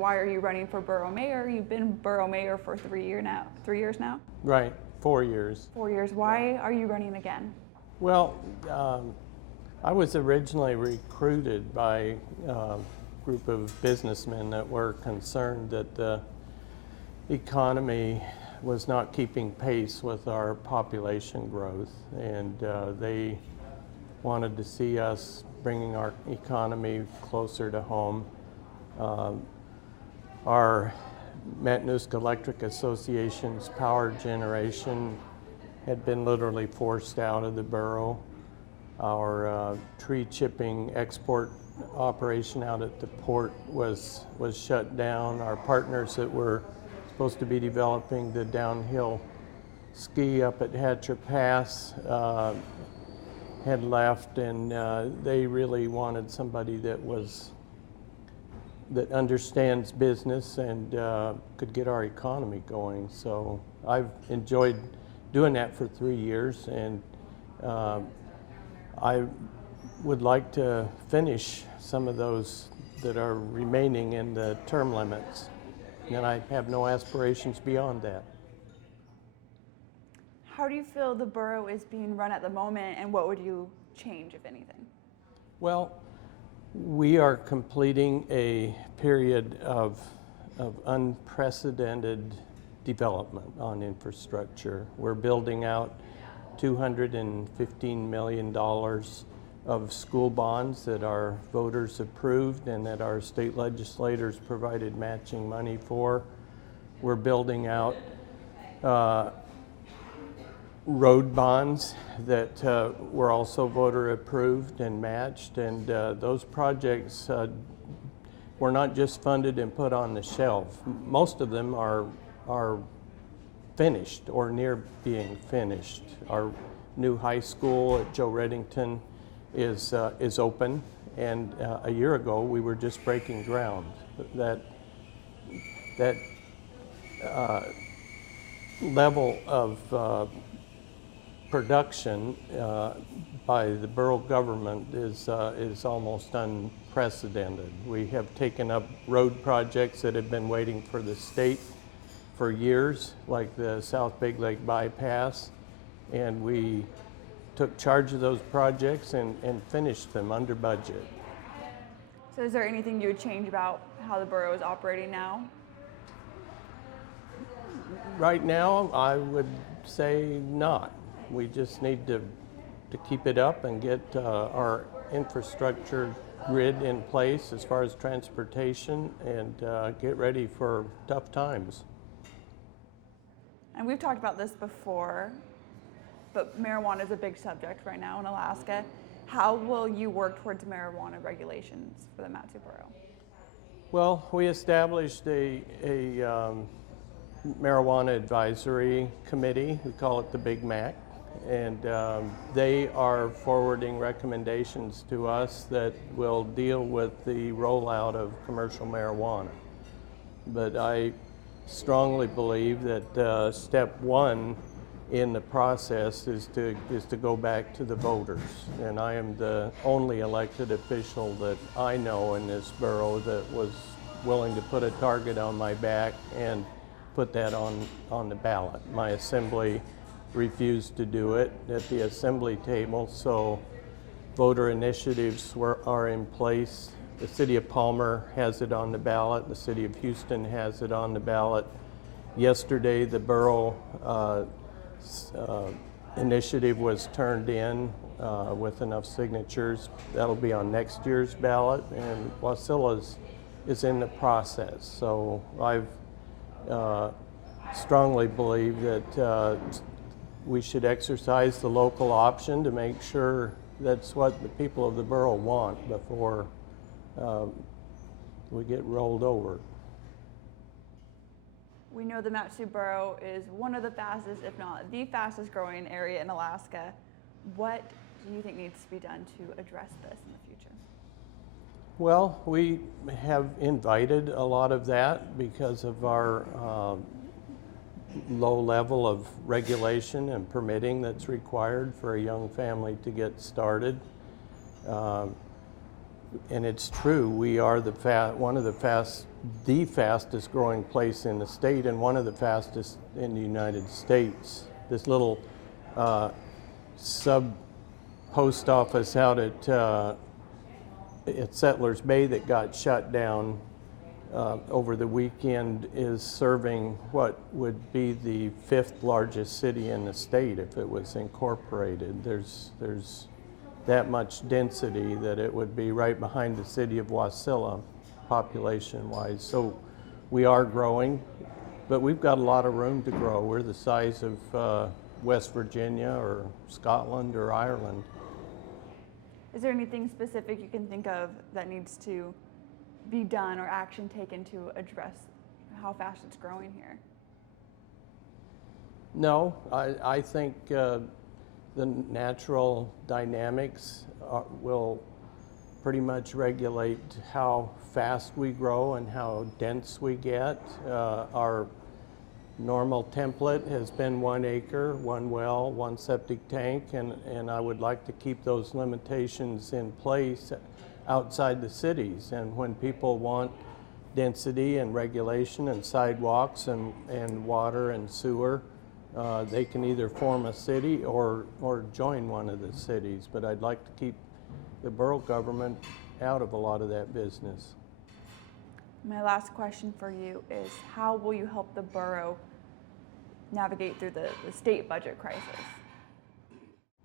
Why are you running for borough mayor? You've been borough mayor for 3 years now? Right, 4 years. 4 years. Why are you running again? Well, I was originally recruited by a group of businessmen that were concerned that the economy was not keeping pace with our population growth, and they wanted to see us bringing our economy closer to home. Our Matanuska Electric Association's power generation had been literally forced out of the borough. Our tree chipping export operation out at the port was shut down. Our partners that were supposed to be developing the downhill ski up at Hatcher Pass had left, and they really wanted somebody that understands business and could get our economy going. So I've enjoyed doing that for 3 years, and I would like to finish some of those that are remaining in the term limits, and I have no aspirations beyond that. How do you feel the borough is being run at the moment, and what would you change, if anything? Well, we are completing a period of unprecedented development on infrastructure. We're building out $215 million of school bonds that our voters approved and that our state legislators provided matching money for. We're building out road bonds that were also voter approved and matched, and those projects were not just funded and put on the shelf. Most of them are finished or near being finished. Our new high school at Joe Reddington is open, and a year ago we were just breaking ground. That level of production by the borough government is almost unprecedented. We have taken up road projects that have been waiting for the state for years, like the South Big Lake Bypass, and we took charge of those projects and finished them under budget. So is there anything you would change about how the borough is operating now? Right now, I would say not. We just need to keep it up and get our infrastructure grid in place as far as transportation, and get ready for tough times. And we've talked about this before, but marijuana is a big subject right now in Alaska. How will you work towards marijuana regulations for the MatSu Borough? Well, we established a marijuana advisory committee. We call it the Big Mac. And they are forwarding recommendations to us that will deal with the rollout of commercial marijuana. But I strongly believe that step one in the process is to go back to the voters. And I am the only elected official that I know in this borough that was willing to put a target on my back and put that on the ballot. My assembly refused to do it at the assembly table, so voter initiatives are in place. The city of Palmer has it on the ballot. The city of Houston has it on the ballot. Yesterday, the borough initiative was turned in with enough signatures. That'll be on next year's ballot, and Wasilla is in the process. So I've strongly believe that we should exercise the local option to make sure that's what the people of the borough want before we get rolled over. We know the MatSu Borough is one of the fastest, if not the fastest growing area in Alaska. What do you think needs to be done to address this in the future? Well, we have invited a lot of that because of our low level of regulation and permitting that's required for a young family to get started. And it's true, we are the fastest growing place in the state and one of the fastest in the United States. This little sub post office out at Settlers Bay that got shut down over the weekend is serving what would be the 5th largest city in the state if it was incorporated. There's that much density that it would be right behind the city of Wasilla population-wise. So we are growing, but we've got a lot of room to grow. We're the size of West Virginia or Scotland or Ireland. Is there anything specific you can think of that needs to be done or action taken to address how fast it's growing here? No, I think the natural dynamics will pretty much regulate how fast we grow and how dense we get. Our normal template has been 1 acre, 1 well, 1 septic tank, and I would like to keep those limitations in place outside the cities. And when people want density and regulation and sidewalks and water and sewer, they can either form a city or join one of the cities. But I'd like to keep the borough government out of a lot of that business. My last question for you is, how will you help the borough navigate through the state budget crisis?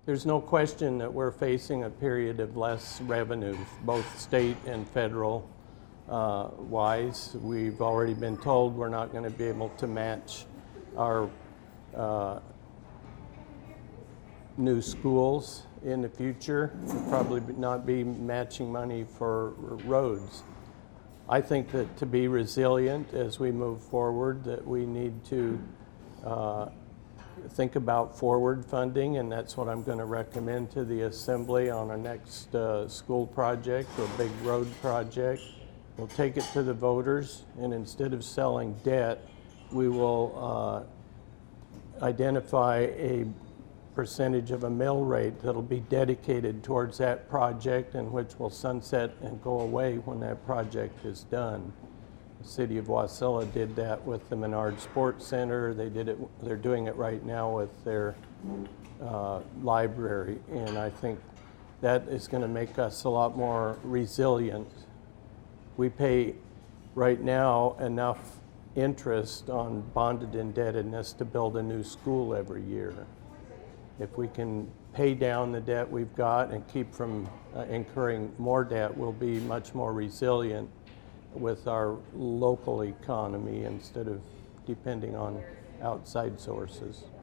There's no question that we're facing a period of less revenue, both state and federal wise. We've already been told we're not going to be able to match our new schools in the future. We'll probably not be matching money for roads. I think that to be resilient as we move forward, that we need to think about forward funding, and that's what I'm going to recommend to the Assembly on our next school project or big road project. We'll take it to the voters, and instead of selling debt, we will identify a percentage of a mill rate that'll be dedicated towards that project and which will sunset and go away when that project is done. The city of Wasilla did that with the Menard Sports Center. They're doing it right now with their library, and I think that is going to make us a lot more resilient. We pay right now enough interest on bonded indebtedness to build a new school every year. If we can pay down the debt we've got and keep from incurring more debt, we'll be much more resilient with our local economy instead of depending on outside sources.